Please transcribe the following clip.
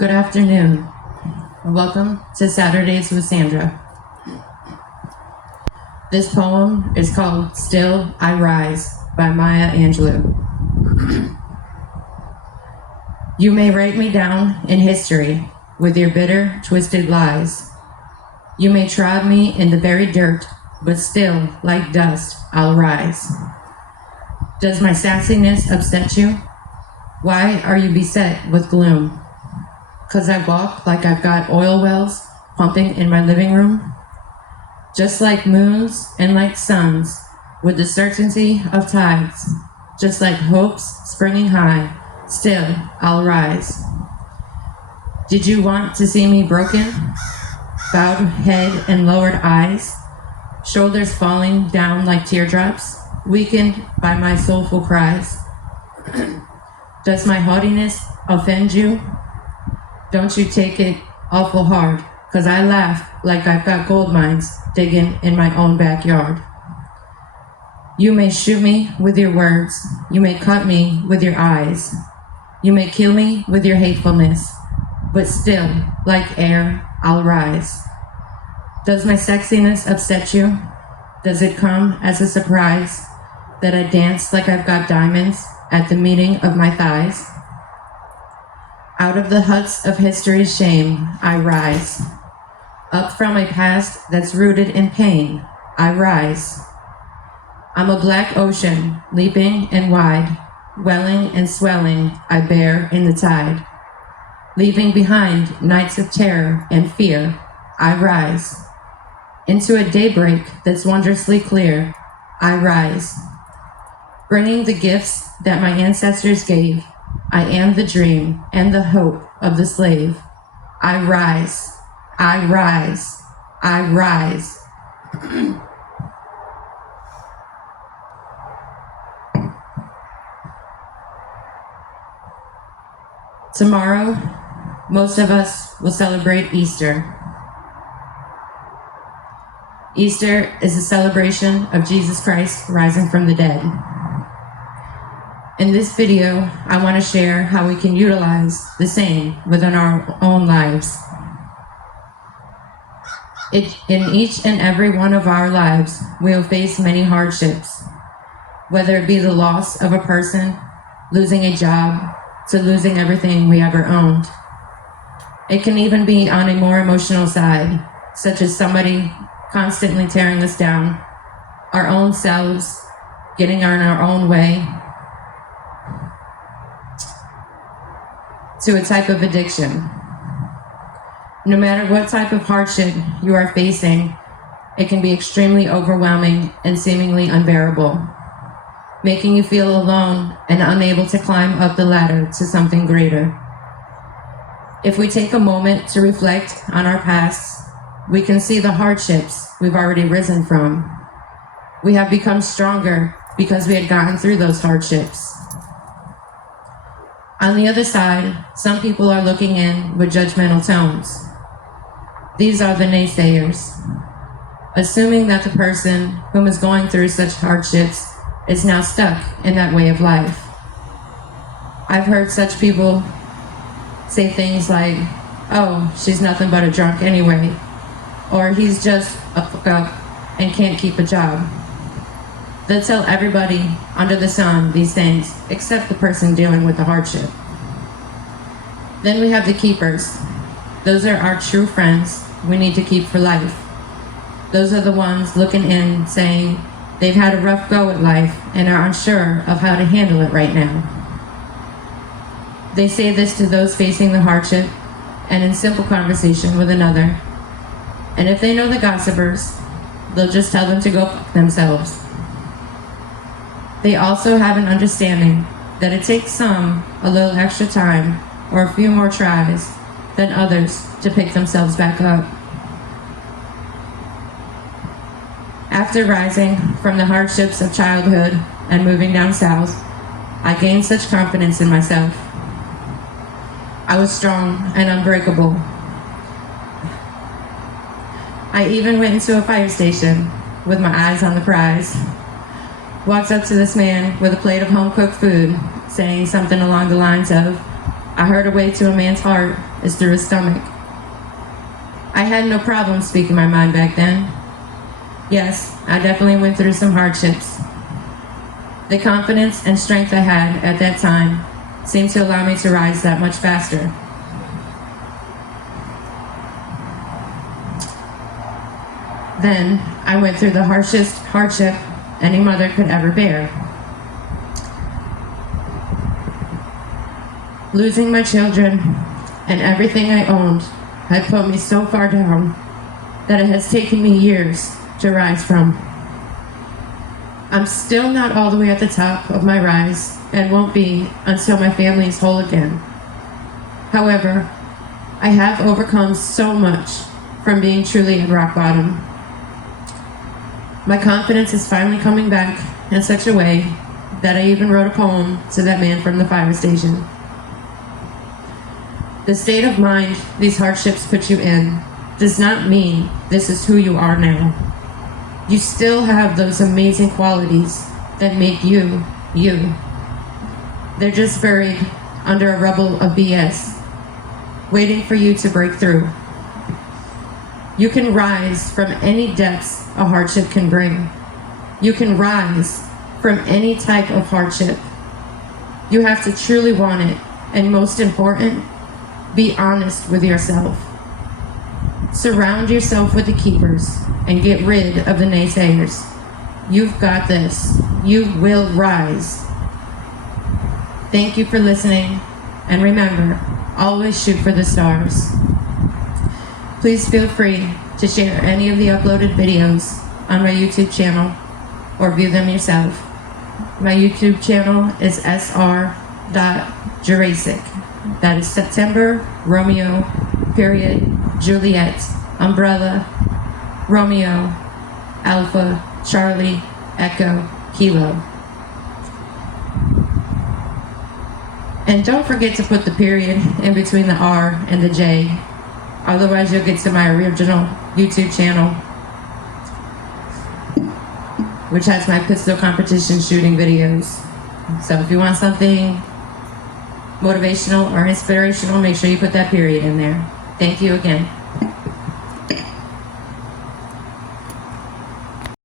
Good afternoon. Welcome to Saturdays with Sandra. This poem is called Still I Rise by Maya Angelou. You may write me down in history with your bitter, twisted lies. You may trod me in the very dirt, but still, like dust, I'll rise. Does my sassiness upset you? Why are you beset with gloom? 'Cause I walk like I've got oil wells pumping in my living room? Just like moons and like suns, with the certainty of tides, just like hopes springing high, still I'll rise. Did you want to see me broken? Bowed head and lowered eyes, shoulders falling down like teardrops, weakened by my soulful cries. Does my haughtiness offend you? Don't you take it awful hard, 'cause I laugh like I've got gold mines digging in my own backyard. You may shoot me with your words, you may cut me with your eyes, you may kill me with your hatefulness, but still, like air, I'll rise. Does my sexiness upset you? Does it come as a surprise that I dance like I've got diamonds at the meeting of my thighs? Out of the huts of history's shame, I rise. Up from a past that's rooted in pain, I rise. I'm a black ocean, leaping and wide, welling and swelling, I bear in the tide. Leaving behind nights of terror and fear, I rise. Into a daybreak that's wondrously clear, I rise. Bringing the gifts that my ancestors gave, I am the dream and the hope of the slave. I rise, I rise, I rise. Tomorrow, most of us will celebrate Easter. Easter is a celebration of Jesus Christ rising from the dead. In this video, I want to share how we can utilize the same within our own lives. In each and every one of our lives, we will face many hardships, whether it be the loss of a person, losing a job, to losing everything we ever owned. It can even be on a more emotional side, such as somebody constantly tearing us down, our own selves getting in our own way, to a type of addiction. No matter what type of hardship you are facing, it can be extremely overwhelming and seemingly unbearable, making you feel alone and unable to climb up the ladder to something greater. If we take a moment to reflect on our past, we can see the hardships we've already risen from. We have become stronger because we had gotten through those hardships. On the other side, some people are looking in with judgmental tones. These are the naysayers, assuming that the person whom is going through such hardships is now stuck in that way of life. I've heard such people say things like, "Oh, she's nothing but a drunk anyway," or "He's just a fuck up and can't keep a job." They'll tell everybody under the sun these things, except the person dealing with the hardship. Then we have the keepers. Those are our true friends we need to keep for life. Those are the ones looking in, saying they've had a rough go at life and are unsure of how to handle it right now. They say this to those facing the hardship and in simple conversation with another. And if they know the gossipers, they'll just tell them to go fuck themselves. They also have an understanding that it takes some a little extra time or a few more tries than others to pick themselves back up. After rising from the hardships of childhood and moving down south, I gained such confidence in myself. I was strong and unbreakable. I even went into a fire station with my eyes on the prize. Walked up to this man with a plate of home-cooked food, saying something along the lines of, "I heard a way to a man's heart is through his stomach. I had no problem speaking my mind back then. Yes, I definitely went through some hardships. The confidence and strength I had at that time seemed to allow me to rise that much faster. Then I went through the harshest hardship any mother could ever bear. Losing my children and everything I owned had put me so far down that it has taken me years to rise from. I'm still not all the way at the top of my rise and won't be until my family is whole again. However, I have overcome so much from being truly at rock bottom. My confidence is finally coming back in such a way that I even wrote a poem to that man from the fire station. The state of mind these hardships put you in does not mean this is who you are now. You still have those amazing qualities that make you, you. They're just buried under a rubble of BS, waiting for you to break through. You can rise from any depths a hardship can bring. You can rise from any type of hardship. You have to truly want it, and most important, be honest with yourself. Surround yourself with the keepers and get rid of the naysayers. You've got this. You will rise. Thank you for listening, and remember, always shoot for the stars. Please feel free to share any of the uploaded videos on my YouTube channel or view them yourself. My YouTube channel is sr.jurassic. That is September, Romeo, period, Juliet, Umbrella, Romeo, Alpha, Charlie, Echo, Kilo. And don't forget to put the period in between the R and the J. Otherwise, you'll get to my original YouTube channel, which has my pistol competition shooting videos. So if you want something motivational or inspirational, make sure you put that period in there. Thank you again.